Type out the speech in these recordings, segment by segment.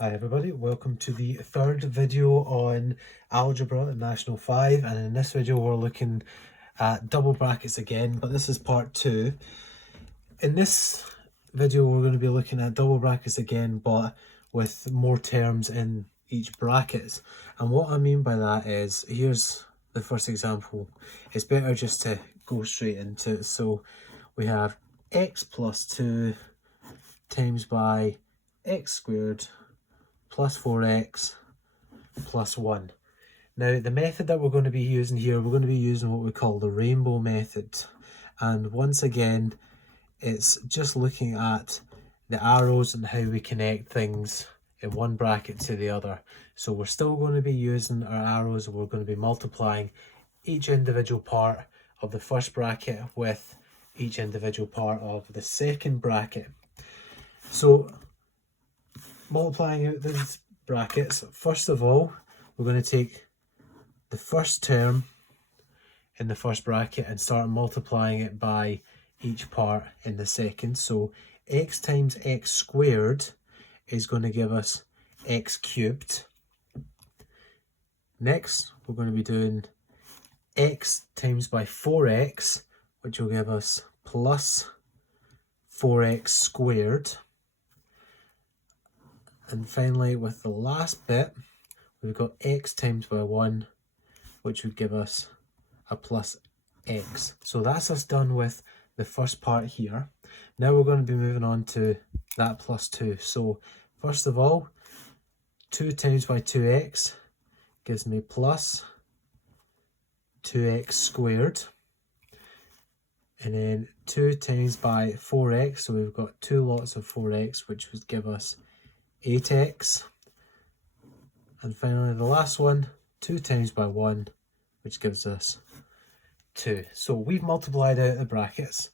Hi everybody, welcome to the third video on algebra in National 5, and in this video we're looking at double brackets again, but this is part 2. In this video we're going to be looking at double brackets again, but with more terms in each brackets. And what I mean by that is, here's the first example. It's better just to go straight into it. So we have x plus 2 times by x squared plus 4x plus 1. Now the method that we're going to be using here, we're going to be using what we call the rainbow method. And once again, it's just looking at the arrows and how we connect things in one bracket to the other. So we're still going to be using our arrows, and we're going to be multiplying each individual part of the first bracket with each individual part of the second bracket. So multiplying out these brackets, first of all, we're going to take the first term in the first bracket and start multiplying it by each part in the second. So x times x squared is going to give us x cubed. Next, we're going to be doing x times by 4x, which will give us plus 4x squared. And finally, with the last bit, we've got x times by 1, which would give us a plus x. So that's us done with the first part here. Now we're going to be moving on to that plus 2. So first of all, 2 times by 2x gives me plus 2x squared. And then 2 times by 4x, so we've got two lots of 4x, which would give us 8x. And finally the last one, 2 times by 1, which gives us 2. So we've multiplied out the brackets,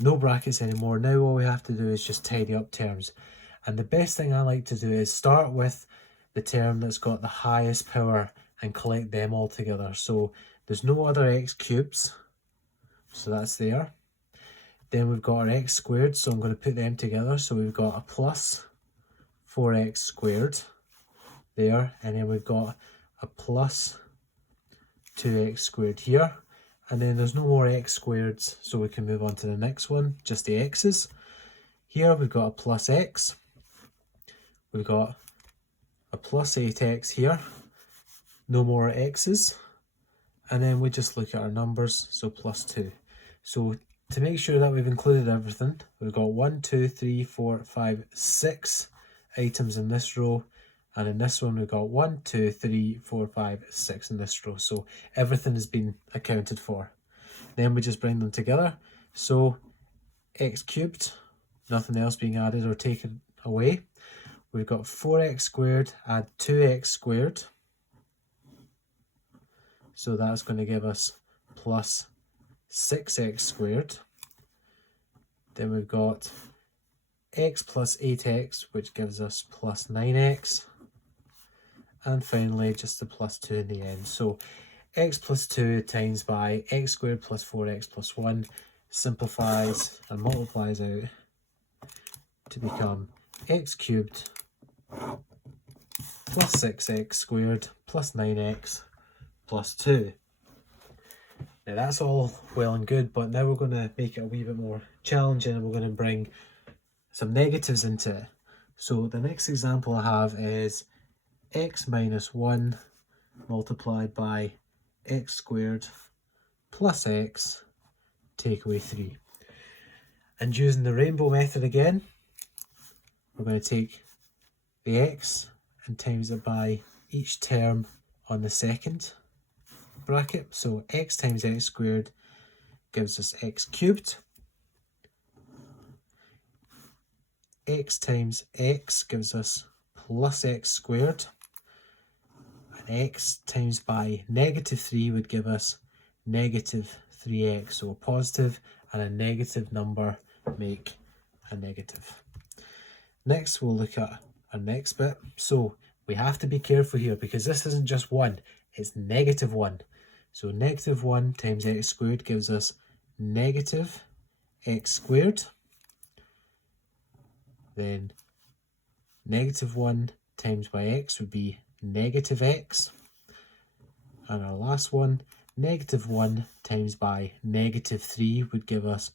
no brackets anymore. Now all we have to do is just tidy up terms. And the best thing I like to do is start with the term that's got the highest power and collect them all together. So there's no other x cubes, so that's there. Then we've got our x squared, so I'm going to put them together. So we've got a plus 4x squared there, and then we've got a plus 2x squared here, and then there's no more x squareds, so we can move on to the next one, just the x's. Here we've got a plus x, we've got a plus 8x here, no more x's, and then we just look at our numbers, so plus 2. So to make sure that we've included everything, we've got 1, 2, 3, 4, 5, 6 items in this row, and in this one we've got 1, 2, 3, 4, 5, 6 in this row. So everything has been accounted for. Then we just bring them together. So x cubed, nothing else being added or taken away. We've got 4x squared, add 2x squared. So that's going to give us plus 6x squared. Then we've got x plus 8x, which gives us plus 9x. And finally, just the plus 2 in the end. So x plus 2 times by x squared plus 4x plus 1 simplifies and multiplies out to become x cubed plus 6x squared plus 9x plus 2. Now that's all well and good, but now we're going to make it a wee bit more challenging, and we're going to bring some negatives into it. So the next example I have is x minus 1 multiplied by x squared plus x take away 3. And using the rainbow method again, we're going to take the x and times it by each term on the second bracket. So x times x squared gives us x cubed. X times x gives us plus x squared. And x times by negative 3 would give us negative 3x. So a positive and a negative number make a negative. Next we'll look at our next bit. So we have to be careful here, because this isn't just 1, it's negative 1. So negative 1 times x squared gives us negative x squared. Then negative 1 times by x would be negative x. And our last one, negative 1 times by negative 3 would give us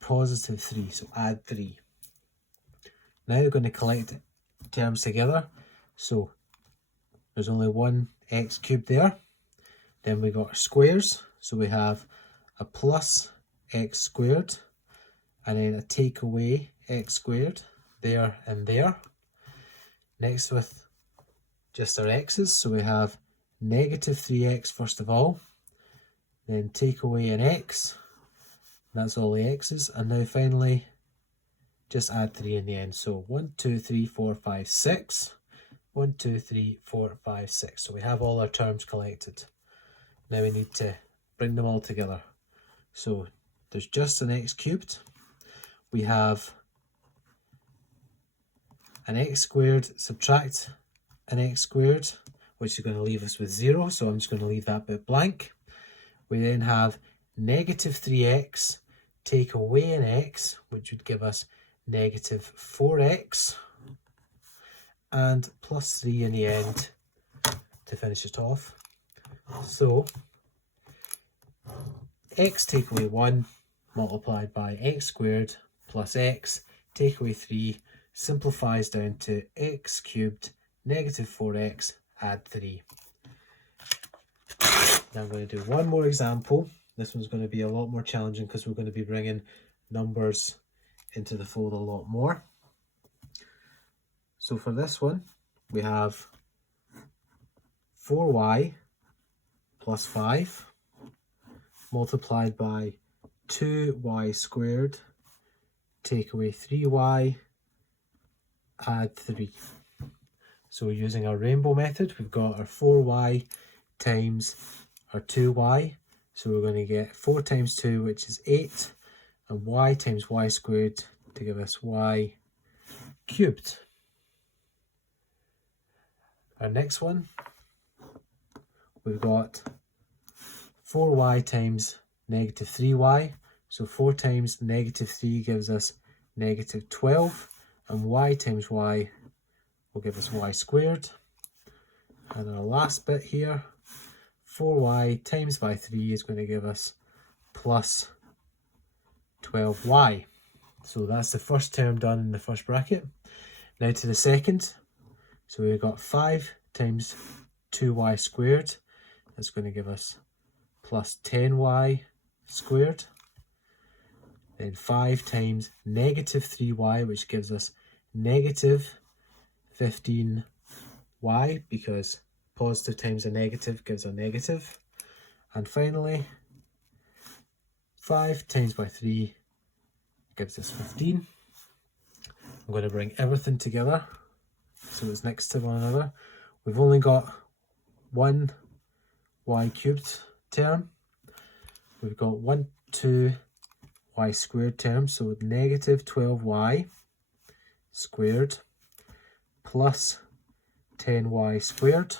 positive 3, so add 3. Now we're going to collect terms together. So there's only one x cubed there. Then we got our squares. So we have a plus x squared and then a take away x squared there and there. Next with just our x's. So we have negative 3x first of all. Then take away an x. That's all the x's. And now finally just add 3 in the end. So 1, 2, 3, 4, 5, 6. 1, 2, 3, 4, 5, 6. So we have all our terms collected. Now we need to bring them all together. So there's just an x cubed. We have an x squared, subtract an x squared, which is going to leave us with 0. So I'm just going to leave that bit blank. We then have negative 3x, take away an x, which would give us negative 4x, and plus 3 in the end to finish it off. So x take away 1 multiplied by x squared plus x take away 3 simplifies down to x cubed negative 4x add 3. Now I'm going to do one more example. This one's going to be a lot more challenging because we're going to be bringing numbers into the fold a lot more. So for this one, we have 4y plus 5 multiplied by 2y squared, take away 3y, add 3. So using our rainbow method, we've got our 4y times our 2y. So we're going to get 4 times 2, which is 8, and y times y squared to give us y cubed. Our next one, we've got 4y times negative 3y. So 4 times negative 3 gives us negative 12, and y times y will give us y squared. And our last bit here, 4y times by 3 is going to give us plus 12y. So that's the first term done in the first bracket. Now to the second. So we've got 5 times 2y squared. That's going to give us plus 10y squared. Then 5 times negative 3y, which gives us negative 15y, because positive times a negative gives a negative. And finally, 5 times by 3 gives us 15. I'm going to bring everything together so it's next to one another. We've only got one y cubed term. We've got 1, 2 y squared term, so negative 12y squared plus 10y squared.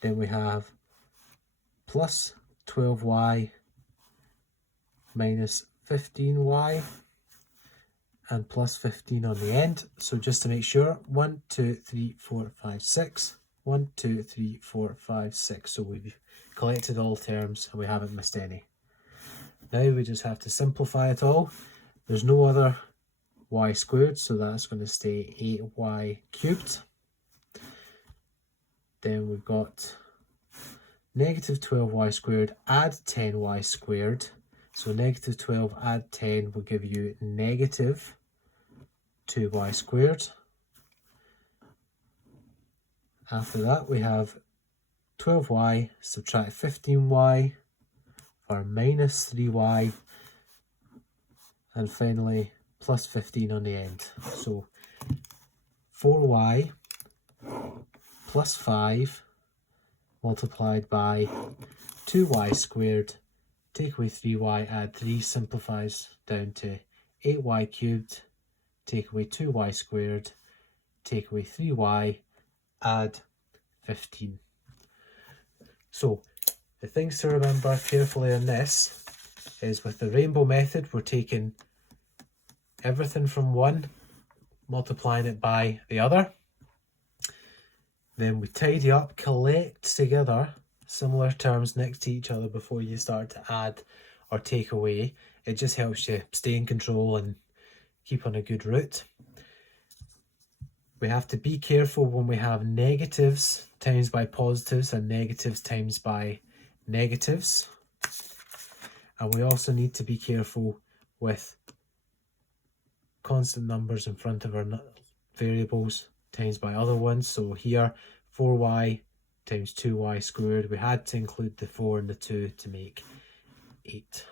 Then we have plus 12y minus 15y and plus 15 on the end. So just to make sure, 1, 2, 3, 4, 5, 6. 1, 2, 3, 4, 5, 6. So we've collected all terms and we haven't missed any. Now we just have to simplify it all. There's no other y squared, so that's going to stay 8y cubed. Then we've got negative 12y squared add 10y squared. So negative 12 add 10 will give you negative 2y squared. After that we have 12y subtract 15y for minus 3y, and finally plus 15 on the end. So 4y plus 5 multiplied by 2y squared, take away 3y, add 3, simplifies down to 8y cubed, take away 2y squared, take away 3y, add 15. So the things to remember carefully on this is with the rainbow method, we're taking everything from 1 multiplying it by the other. Then we tidy up, collect together similar terms next to each other before you start to add or take away. It just helps you stay in control and keep on a good route. We have to be careful when we have negatives times by positives and negatives times by negatives. And we also need to be careful with constant numbers in front of our variables times by other ones. So here, 4y times 2y squared, we had to include the 4 and the 2 to make 8.